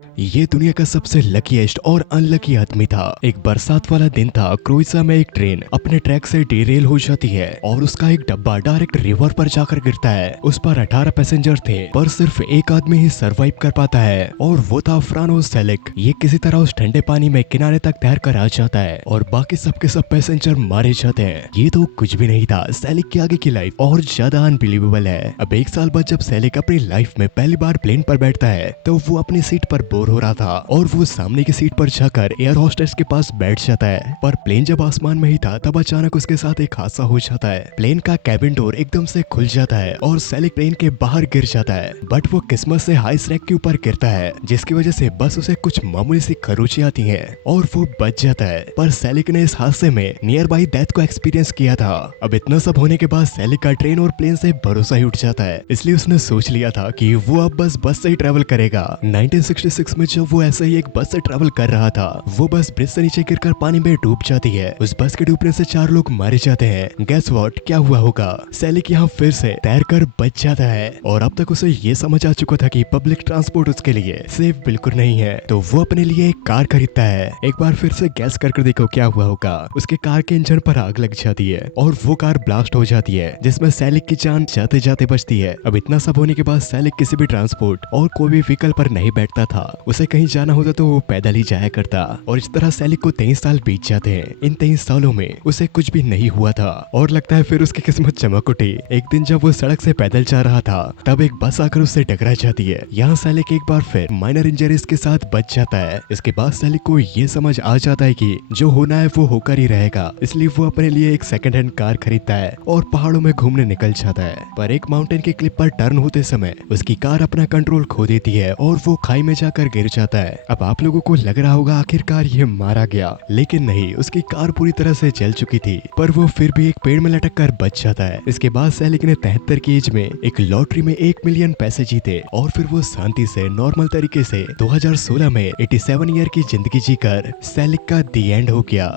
ये दुनिया का सबसे लकीएस्ट और अनलकी आदमी था। एक बरसात वाला दिन था। क्रोएशिया में एक ट्रेन अपने ट्रैक से डिरेल हो जाती है और उसका एक डब्बा डायरेक्ट रिवर पर जाकर गिरता है। उस पर 18 पैसेंजर थे, पर सिर्फ एक आदमी ही सरवाइव कर पाता है और वो था फ्रानो सेलिक। ये किसी तरह उस ठंडे पानी में किनारे तक तैर कर आ जाता है और बाकी सबके सब पैसेंजर मारे जाते हैं। ये तो कुछ भी नहीं था, सेलिक के आगे की लाइफ और ज्यादा अनबिलीवेबल है। अब एक साल बाद जब सेलिक अपनी लाइफ में पहली बार प्लेन पर बैठता है तो वो अपनी सीट पर बोर हो रहा था और वो सामने की सीट पर जाकर एयर होस्टेस के पास बैठ जाता है। पर प्लेन जब आसमान में ही था तब अचानक उसके साथ एक हादसा हो जाता है। प्लेन का कैबिन डोर एकदम से खुल जाता है और सेलिक प्लेन के बाहर गिर जाता है। बट वो किस्मत से हाई रैक के ऊपर गिरता है, जिसकी वजह से बस उसे कुछ मामूली सी खरोंची आती हैं और वो बच जाता है। पर सेलिक ने इस हादसे में नियर बाई डेथ को एक्सपीरियंस किया था। अब इतना सब होने के बाद सेलिक का ट्रेन और प्लेन से भरोसा ही उठ जाता है, इसलिए उसने सोच लिया था कि वो अब बस से ही ट्रेवल करेगा। 1966 में जब वो ऐसे ही एक बस से ट्रेवल कर रहा था, वो बस ब्रिज से नीचे गिरकर पानी में डूब जाती है। उस बस के डूबने से 4 लोग मारे जाते हैं। गेस व्हाट, क्या हुआ होगा? सेलिक यहाँ फिर से तैरकर बच जाता है और अब तक उसे ये समझ आ चुका था कि पब्लिक ट्रांसपोर्ट उसके लिए सेफ बिल्कुल नहीं है, तो वो अपने लिए एक कार खरीदता है। एक बार फिर से गैस कर देखो क्या हुआ होगा। उसके कार के इंजन पर आग लग जाती है और वो कार ब्लास्ट हो जाती है, जिसमें सेलिक की जान जाते जाते बचती है। अब इतना सब होने के बाद सेलिक किसी भी ट्रांसपोर्ट और कोई भी व्हीकल पर नहीं बैठता था। उसे कहीं जाना होता तो वो पैदल ही जाया करता और इस तरह सेलिक को 23 साल बीत जाते हैं। इन 23 सालों में उसे कुछ भी नहीं हुआ था और लगता है फिर उसकी किस्मत चमक उठी। एक दिन जब वो सड़क से पैदल जा रहा था तब एक बस आकर उससे टकरा जाती है। यहाँ सेलिक एक बार फिर माइनर इंजरीज के साथ बच जाता है। इसके बाद सेलिक को ये समझ आ जाता है कि जो होना है वो होकर ही रहेगा, इसलिए वो अपने लिए एक सेकंड हैंड कार खरीदता है और पहाड़ों में घूमने निकल जाता है। पर एक माउंटेन के क्लिप पर टर्न होते समय उसकी कार अपना कंट्रोल खो देती है और वो खाई में जाकर गिर जाता है। अब आप लोगों को लग रहा होगा आखिरकार ये मारा गया, लेकिन नहीं, उसकी कार पूरी तरह से जल चुकी थी, पर वो फिर भी एक पेड़ में लटक कर बच जाता है। इसके बाद सेलिक ने 73 की एज में एक लॉटरी में 1 मिलियन पैसे जीते और फिर वो शांति से नॉर्मल तरीके से 2016 में 87 ईयर की जिंदगी जीकर सेलिक का दी एंड हो गया।